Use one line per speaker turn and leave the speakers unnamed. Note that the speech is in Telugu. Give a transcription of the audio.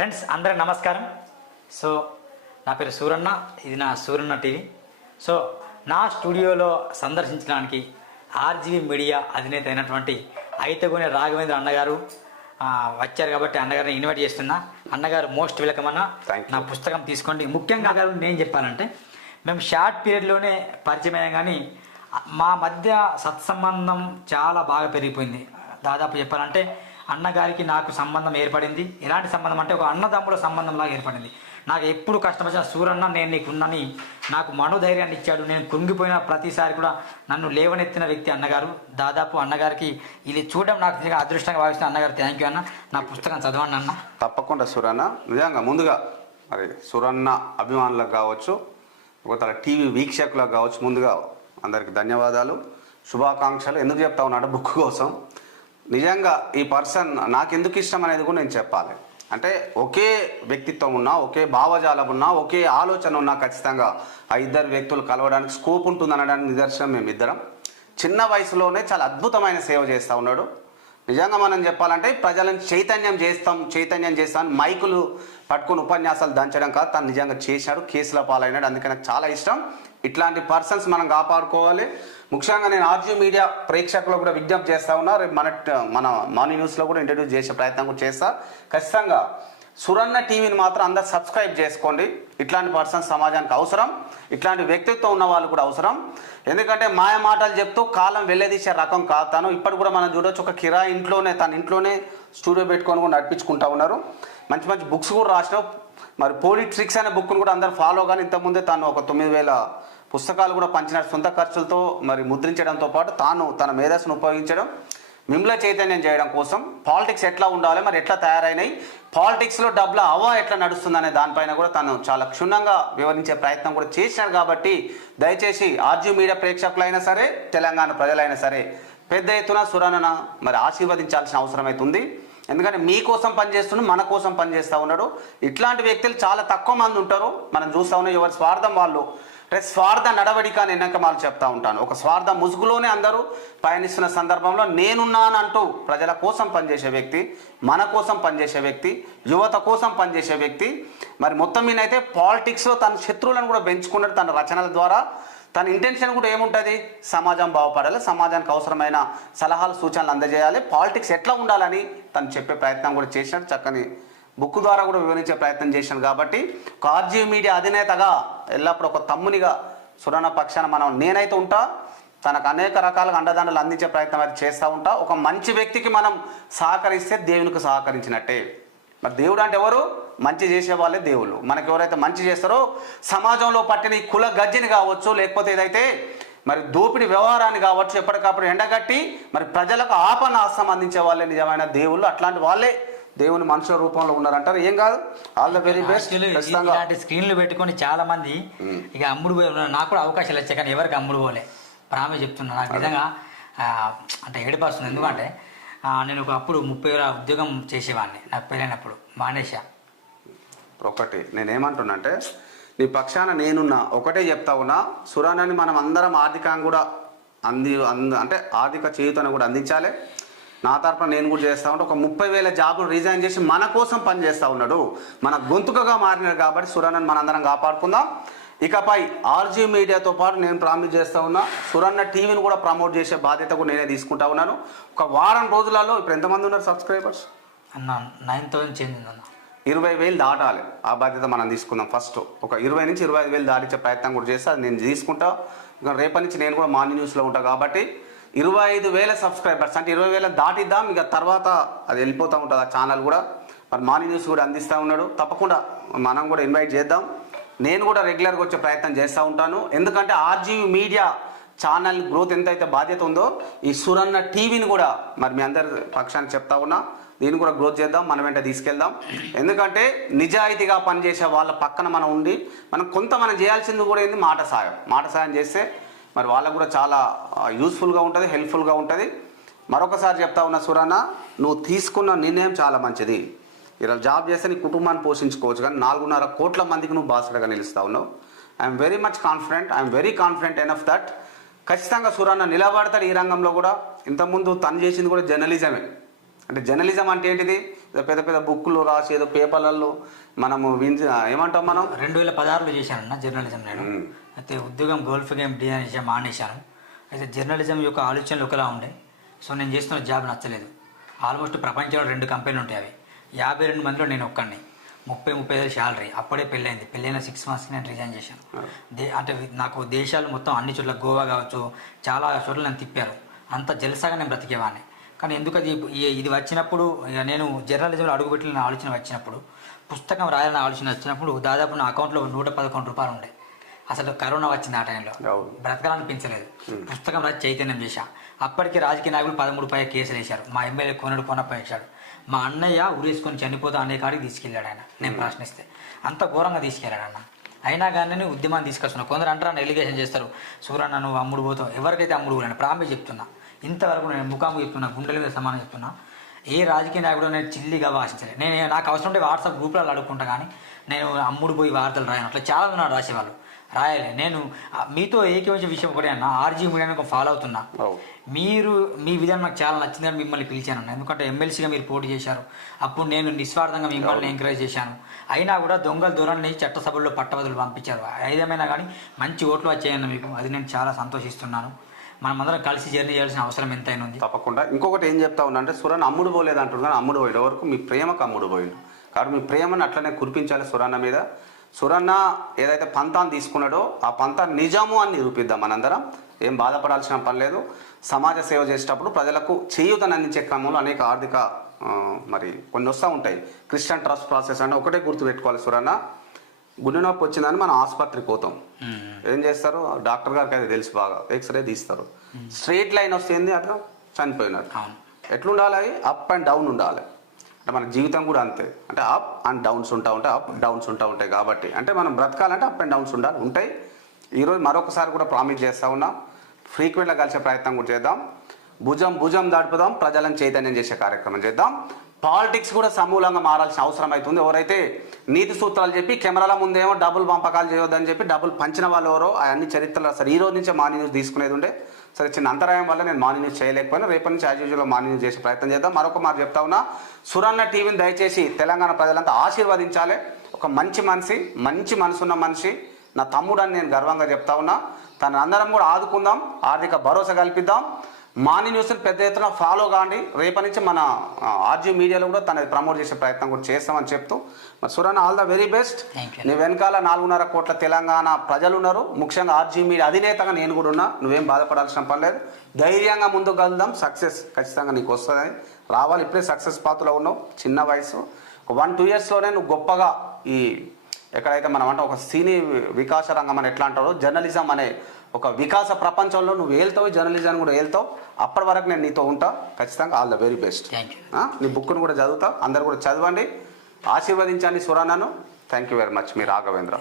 ఫ్రెండ్స్ అందరికి నమస్కారం. సో నా పేరు సూరన్న ఇది నా సూరన్న టీవీ. సో నా స్టూడియోలో సందర్శించడానికి ఆర్జీవీ మీడియా అధినేత అయినటువంటి అయితేగోని రాఘవేంద్ర అన్నగారు వచ్చారు కాబట్టి అన్నగారిని ఇన్వైట్ చేస్తున్నా. అన్నగారు మోస్ట్ వెల్కమ్ అన్న. నా పుస్తకం తీసుకోండి. ముఖ్యంగా గారు నేను చెప్పాలంటే మేము షార్ట్ పీరియడ్లోనే పరిచయం అయ్యాం కానీ మా మధ్య సత్సంబంధం చాలా బాగా పెరిగిపోయింది. దాదాపు చెప్పాలంటే అన్నగారికి నాకు సంబంధం ఏర్పడింది. ఎలాంటి సంబంధం అంటే ఒక అన్నదమ్ముల సంబంధంలాగా ఏర్పడింది. నాకు ఎప్పుడు కష్టం వచ్చిన సూరన్న నేను నీకున్నని నాకు మనోధైర్యాన్ని ఇచ్చాడు. నేను కుంగిపోయిన ప్రతిసారి కూడా నన్ను లేవనెత్తిన వ్యక్తి అన్నగారు. దాదాపు అన్నగారికి ఇది చూడడం నాకు నిజంగా అదృష్టంగా భావిస్తున్న అన్నగారు. థ్యాంక్ యూ అన్న. నా పుస్తకం చదవండి అన్న.
తప్పకుండా సూరన్న. నిజంగా ముందుగా మరి సురన్న అభిమానులకు కావచ్చు ఒక టీవీ వీక్షకులకు కావచ్చు ముందుగా అందరికి ధన్యవాదాలు. శుభాకాంక్షలు. ఎందుకు చెప్తా ఉన్నాడు? బుక్ కోసం. నిజంగా ఈ పర్సన్ నాకు ఎందుకు ఇష్టం అనేది కూడా నేను చెప్పాలి. అంటే ఒకే వ్యక్తిత్వం ఉన్నా ఒకే భావజాలం ఉన్నా ఒకే ఆలోచన ఉన్నా ఖచ్చితంగా ఆ ఇద్దరు వ్యక్తులు కలవడానికి స్కోప్ ఉంటుంది అనడానికి నిదర్శనం మేము ఇద్దరం. చిన్న వయసులోనే చాలా అద్భుతమైన సేవ చేస్తూ ఉన్నాడు. నిజంగా మనం చెప్పాలంటే ప్రజలను చైతన్యం చేస్తాం చైతన్యం చేస్తాం మైకులు పట్టుకుని ఉపన్యాసాలు దంచడం కాదు తను నిజంగా చేశాడు కేసుల పాలైనాడు. అందుకే నాకు చాలా ఇష్టం. ఇట్లాంటి పర్సన్స్ మనం కాపాడుకోవాలి. ముఖ్యంగా నేను ఆర్జీ మీడియా ప్రేక్షకులకు కూడా విజ్ఞప్తి చేస్తా ఉన్నా. రేపు మన మన మార్నింగ్ న్యూస్లో కూడా ఇంట్రడ్యూస్ చేసే ప్రయత్నం కూడా చేస్తా. ఖచ్చితంగా సురన్న టీవీని మాత్రం అందరు సబ్స్క్రైబ్ చేసుకోండి. ఇట్లాంటి పర్సన్స్ సమాజానికి అవసరం. ఇట్లాంటి వ్యక్తిత్వం ఉన్న వాళ్ళు కూడా అవసరం. ఎందుకంటే మాయ మాటలు చెప్తూ కాలం వెళ్ళదీసే రకం కాదు తను. ఇప్పటి కూడా మనం చూడొచ్చు ఒక కిరా ఇంట్లోనే తన ఇంట్లోనే స్టూడియో పెట్టుకొని కూడా నడిపించుకుంటా ఉన్నారు. మంచి మంచి బుక్స్ కూడా రాసినావు. మరి పోలీ ట్రిక్స్ అనే బుక్ను కూడా అందరు ఫాలో కానీ ఇంతకుముందే తను ఒక తొమ్మిది వేల పుస్తకాలు కూడా పంచిన సొంత ఖర్చులతో మరి ముద్రించడంతో పాటు తాను తన మేధస్సును ఉపయోగించడం మిమ్ల చైతన్యం చేయడం కోసం పాలిటిక్స్ ఎట్లా ఉండాలి మరి ఎట్లా తయారైనాయి పాలిటిక్స్లో డబ్బుల హవా ఎట్లా నడుస్తుందనే దానిపైన కూడా తను చాలా క్షుణ్ణంగా వివరించే ప్రయత్నం కూడా చేసినారు కాబట్టి దయచేసి ఆర్జీ మీడియా ప్రేక్షకులైనా సరే తెలంగాణ ప్రజలైనా సరే పెద్ద ఎత్తున సురనన మరి ఆశీర్వదించాల్సిన అవసరం అయితే ఉంది. ఎందుకంటే మీకోసం పనిచేస్తున్నాడు మన కోసం పనిచేస్తూ ఉన్నాడు. ఇట్లాంటి వ్యక్తులు చాలా తక్కువ మంది ఉంటారు. మనం చూస్తూ ఉన్నాం ఎవరి స్వార్థం వాళ్ళు. అంటే స్వార్థ నడవడిక అని ఎన్నక చెప్తా ఉంటాను. ఒక స్వార్థ ముసుగులోనే అందరూ పయనిస్తున్న సందర్భంలో నేనున్నానంటూ ప్రజల కోసం పనిచేసే వ్యక్తి మన కోసం పనిచేసే వ్యక్తి యువత కోసం పనిచేసే వ్యక్తి మరి మొత్తం మీద అయితే పాలిటిక్స్లో తన శత్రువులను కూడా పెంచుకున్నాడు తన రచనల ద్వారా. తన ఇంటెన్షన్ కూడా ఏముంటుంది? సమాజం బాగుపడాలి సమాజానికి అవసరమైన సలహాలు సూచనలు అందజేయాలి. పాలిటిక్స్ ఎట్లా ఉండాలని తను చెప్పే ప్రయత్నం కూడా చేసినట్టు చక్కని బుక్ ద్వారా కూడా వివరించే ప్రయత్నం చేశాను కాబట్టి ఒక మీడియా అధినేతగా ఎల్లప్పుడూ ఒక తమ్మునిగా సురణ పక్షాన మనం నేనైతే ఉంటా తనకు అనేక రకాలుగా అండదండలు అందించే ప్రయత్నం అది చేస్తూ ఉంటా. ఒక మంచి వ్యక్తికి మనం సహకరిస్తే దేవునికి సహకరించినట్టే. మరి దేవుడు అంటే ఎవరు? మంచి చేసే వాళ్ళే దేవుళ్ళు. మనకి ఎవరైతే మంచి చేస్తారో సమాజంలో పట్టిన ఈ కుల గజ్జిని కావచ్చు లేకపోతే ఏదైతే మరి దోపిడి వ్యవహారాన్ని కావచ్చు ఎప్పటికప్పుడు ఎండగట్టి మరి ప్రజలకు ఆపణ ఆస్తం అందించే వాళ్ళే నిజమైన దేవుళ్ళు. అట్లాంటి వాళ్ళే దేవుని మనుషుల రూపంలో ఉన్నారంటారు. ఏం కాదు. ఆల్ ద వెరీ బెస్ట్ ఖచ్చితంగా.
ఇలాంటి స్క్రీన్లు పెట్టుకొని చాలా మంది ఇక అమ్ముడు పోయి ఉన్నారు. నాకు కూడా అవకాశాలు వచ్చాయి కానీ ఎవరికి అమ్ముడు పోలే. ప్రామే చెప్తున్నా. నాకు నిజంగా అంటే ఏడుపు వస్తుంది ఎందుకంటే నేను ఒక అప్పుడు ముప్పై వేల ఉద్యోగం చేసేవాడిని. నాకు పెళ్ళైనప్పుడు. మానేషా
ఒకటి. నేనేమంటున్నానంటే నీ పక్షాన నేనున్నా. ఒకటే చెప్తా ఉన్నా. సురానాన్ని మనం అందరం ఆర్థికంగా కూడా అంది అంద అంటే ఆర్థిక చేయుతను కూడా అందించాలి. నా తరపున నేను కూడా చేస్తా ఉంటా ఒక ముప్పై వేల జాబులు రిజైన్ చేసి మన కోసం పని చేస్తూ ఉన్నాడు. మన గొంతుకగా మారినాడు కాబట్టి సురాన్నని మనందరం కాపాడుకుందాం. ఇకపై ఆర్జీ మీడియాతో పాటు నేను ప్రామిస్ చేస్తా ఉన్నా. సురన్న టీవీని కూడా ప్రమోట్ చేసే బాధ్యత కూడా నేనే తీసుకుంటా ఉన్నాను. ఒక వారం రోజులలో ఇప్పుడు ఎంతమంది ఉన్నారు సబ్స్క్రైబర్స్
అన్న నైన్ థౌసండ్ చేంజ్ అన్న.
ఇరవై వేలు దాటాలి. ఆ బాధ్యత మనం తీసుకుందాం ఫస్ట్ ఒక ఇరవై నుంచి ఇరవై ఐదు వేలు దాటించే ప్రయత్నం కూడా చేస్తే అది నేను తీసుకుంటా. ఇంకా రేపటి నుంచి నేను కూడా మార్నింగ్ న్యూస్లో ఉంటా కాబట్టి ఇరవై ఐదు వేల సబ్స్క్రైబర్స్ అంటే ఇరవై వేల దాటిద్దాం ఇక తర్వాత అది వెళ్ళిపోతూ ఉంటుంది ఆ ఛానల్ కూడా. మరి మార్నింగ్ న్యూస్ కూడా అందిస్తూ ఉన్నాడు. తప్పకుండా మనం కూడా ఇన్వైట్ చేద్దాం. నేను కూడా రెగ్యులర్గా వచ్చే ప్రయత్నం చేస్తూ ఉంటాను. ఎందుకంటే ఆర్జీవి మీడియా ఛానల్ గ్రోత్ ఎంతైతే బాధ్యత ఉందో ఈ సురన్న టీవీని కూడా మరి మీ అందరి పక్షాన్ని చెప్తా ఉన్నా దీన్ని కూడా గ్రోత్ చేద్దాం మనం వెంట తీసుకెళ్దాం. ఎందుకంటే నిజాయితీగా పనిచేసే వాళ్ళ పక్కన మనం ఉండి మనం కొంత మనం చేయాల్సింది కూడా ఏంది? మాట సాయం. మాట సాయం చేస్తే మరి వాళ్ళకు కూడా చాలా యూస్ఫుల్గా ఉంటుంది హెల్ప్ఫుల్గా ఉంటుంది. మరొకసారి చెప్తా ఉన్న సురన్న నువ్వు తీసుకున్న నిర్ణయం చాలా మంచిది. ఇలా జాబ్ చేస్తే నీ కుటుంబాన్ని పోషించుకోవచ్చు కానీ నాలుగున్నర కోట్ల మందికి నువ్వు బాసడగా నిలుస్తా ఉన్నావు. I'm very much confident I'm very confident enough that ఖచ్చితంగా సురాన్న నిలబడతాడు ఈ రంగంలో కూడా. ఇంతకుముందు తను చేసింది కూడా జర్నలిజమే అంటే జర్నలిజం అంటే ఏంటిది? పెద్ద పెద్ద బుక్కులు రాసి ఏదో పేపర్లలో మనము ఏమంటాం మనం?
రెండు వేల పదహారులో చేశానన్న జర్నలిజం నేను. అయితే ఉద్యోగం గోల్ఫ్ గేమ్ డిజైన్ మానేశాను. అయితే జర్నలిజం యొక్క ఆలోచనలు ఒకలా ఉండే. సో నేను చేస్తున్న జాబ్ నచ్చలేదు. ఆల్మోస్ట్ ప్రపంచంలో రెండు కంపెనీలు ఉంటాయి అవి. యాభై రెండు మందిలో నేను ఒక్కడిని. ముప్పై ముప్పై ఐదు శాలరీ. అప్పుడే పెళ్ళైంది. పెళ్ళైన సిక్స్ మంత్స్ నేను రిజైన్ చేశాను. దే అంటే నాకు దేశాలు మొత్తం అన్ని చోట్ల గోవా కావచ్చు చాలా చోట్ల నన్ను తిప్పారు. అంత జలసాగా నేను బ్రతికేవాడిని. కానీ ఎందుకు అది ఇది వచ్చినప్పుడు నేను జర్నలిజంలో అడుగుపెట్టిన ఆలోచన వచ్చినప్పుడు పుస్తకం రాయాలని ఆలోచన వచ్చినప్పుడు దాదాపు నా అకౌంట్లో నూట పదకొండు రూపాయలు ఉండే. అసలు కరోనా వచ్చింది ఆ టైంలో. బ్రతకాలనిపించలేదు. పుస్తకం రాసి చైతన్యం చేశా. అప్పటికి రాజకీయ నాయకులు పదమూడు పై కేసులు వేశారు. మా ఎమ్మెల్యే కొనడు కొనపై వేశాడు. మా అన్నయ్య ఉరేసుకొని చనిపోతా అనే కాడికి తీసుకెళ్ళాడు ఆయన నేను ప్రశ్నిస్తే. అంత ఘోరంగా తీసుకెళ్ళాడు అన్న అయినా కానీ నేను ఉద్యమాన్ని తీసుకొస్తున్నా. కొందరు అంటారు నన్ను ఎలిగేషన్ చేస్తారు. సూరన్న నువ్వు అమ్ముడు పోతావు. ఎవరికైతే అమ్ముడు పోలేను? ప్రామే చెప్తున్నా. ఇంతవరకు నేను ముఖాము చెప్తున్నా. గుండెల మీద సమానం చెప్తున్నా. ఏ రాజకీయ నాయకుడు నేను చిల్లిగా భాషించలేదు నేను నాకు అవసరం ఉంటే వాట్సాప్ గ్రూప్లలో అడుక్కుంటా కానీ నేను అమ్ముడు పోయి వార్తలు రాయను. అట్లా చాలా ఉన్నారు రాసేవాళ్ళు. రాయలే. నేను మీతో ఏకీవించే విషయం ఒకటే అన్న ఆర్జీ మీడియాని ఒక ఫాలో అవుతున్నా.
అవు.
మీరు మీ విధానం నాకు చాలా నచ్చిందని మిమ్మల్ని పిలిచాను అన్న. ఎందుకంటే ఎమ్మెల్సీగా మీరు పోటీ చేశారు. అప్పుడు నేను నిస్వార్థంగా మిమ్మల్ని ఎంకరేజ్ చేశాను. అయినా కూడా దొంగల దూరాన్ని చట్టసభల్లో పట్టవదులు పంపించారు. ఏదేమైనా కానీ మంచి ఓట్లు వచ్చాయన్న మీకు. అది నేను చాలా సంతోషిస్తున్నాను. మనమందరం కలిసి జర్నీ చేయాల్సిన అవసరం ఎంతైనా ఉంది.
తప్పకుండా. ఇంకొకటి ఏం చెప్తా ఉన్నా అంటే అమ్ముడు పోలేదు అంటున్నారు కానీ అమ్ముడు పోయేట వరకు మీ ప్రేమకు అమ్ముడు పోయిండు. కాబట్టి మీ ప్రేమను అట్లనే కురిపించాలి సురన్న మీద. సురన్న ఏదైతే పంతాన్ని తీసుకున్నాడో ఆ పంతా నిజము అని నిరూపిద్దాం మనందరం. ఏం బాధపడాల్సిన పని లేదు. సమాజ సేవ చేసేటప్పుడు ప్రజలకు చేయూతను అందించే క్రమంలో అనేక ఆర్థిక మరి కొన్ని వస్తూ ఉంటాయి. క్రిస్టియన్ ట్రస్ట్ ప్రాసెస్ అంటే ఒకటే గుర్తుపెట్టుకోవాలి సురన్న. గుండె నొప్పి వచ్చిందని మనం ఆసుపత్రికి పోతాం. ఏం చేస్తారు? డాక్టర్ గారికి అది తెలుసు బాగా. ఎక్స్రే తీస్తారు. స్ట్రైట్ లైన్ వస్తే ఏంది అట్లా చనిపోయినారు ఎట్లుండాలి అవి అప్ అండ్ డౌన్ ఉండాలి. అంటే మన జీవితం కూడా అంతే. అంటే అప్ అండ్ డౌన్స్ ఉంటా ఉంటాయి అప్ డౌన్స్ ఉంటా ఉంటాయి కాబట్టి. అంటే మనం బ్రతకాలంటే అప్ అండ్ డౌన్స్ ఉండాలి ఉంటాయి. ఈరోజు మరొకసారి కూడా ప్రామిస్ చేస్తా ఉన్నాం. ఫ్రీక్వెంట్గా కలిసే ప్రయత్నం కూడా చేద్దాం. భుజం భుజం దడుపుదాం ప్రజలను చైతన్యం చేసే కార్యక్రమం చేద్దాం. పాలిటిక్స్ కూడా సమూలంగా మారాల్సిన అవసరం అవుతుంది. ఎవరైతే నీతి సూత్రాలు చెప్పి కెమెరాల ముందేమో డబుల్ పంపకాలు చేయొద్దని చెప్పి డబుల్ పంచిన వాళ్ళు ఎవరో ఆ అన్ని చరిత్రలు అసలు ఈ రోజు నుంచే మార్నింగ్ న్యూస్ తీసుకునేది ఉండే. సరే చిన్న అంతరాయం వల్ల నేను మార్నింగ్ న్యూస్ చేయలేకపోయినా రేపటి నుంచి యాజ్ యూజువల్ మార్నింగ్ న్యూస్ చేసే ప్రయత్నం చేద్దాం. మరొక మాట చెప్తా ఉన్నా సురన్న టీవీని దయచేసి తెలంగాణ ప్రజలంతా ఆశీర్వదించాలి. ఒక మంచి మనిషి మంచి మనసున్న మనిషి నా తమ్ముడు అని నేను గర్వంగా చెప్తా ఉన్నా. తన అందరం కూడా ఆదుకుందాం ఆర్థిక భరోసా కల్పిద్దాం. మార్నింగ్ న్యూస్ని పెద్ద ఎత్తున ఫాలో కాండి. రేపటి నుంచి మన ఆర్జీ మీడియాలో కూడా తనది ప్రమోట్ చేసే ప్రయత్నం కూడా చేస్తామని చెప్తూ మరి Suranna all the very best. నీ వెనకాల నాలుగున్నర కోట్ల తెలంగాణ ప్రజలు ఉన్నారు ముఖ్యంగా ఆర్జీ మీడియా అధినేతగా నేను కూడా ఉన్నా. నువ్వేం బాధపడాల్సిన పని లేదు. ధైర్యంగా ముందుకు కలుద్దాం సక్సెస్ ఖచ్చితంగా నీకు వస్తుంది రావాలి. ఇప్పుడే సక్సెస్ పాత్రలో ఉన్నావు. చిన్న వయసు. ఒక వన్ టూ ఇయర్స్లోనే నువ్వు గొప్పగా ఈ ఎక్కడైతే మనం అంటే ఒక సినీ వికాస రంగం అని ఎట్లా అంటారో జర్నలిజం అనే ఒక వికాస ప్రపంచంలో నువ్వు వెళ్తావు జర్నలిజం కూడా వెళ్తావు అప్పటి వరకు నేను నీతో ఉంటా. ఖచ్చితంగా ఆల్ ద వెరీ బెస్ట్. నీ బుక్ను కూడా చదువుతా. అందరు కూడా చదవండి. ఆశీర్వదించండి సురానాను థ్యాంక్ యూ వెరీ మచ్ మీ రాఘవేంద్ర.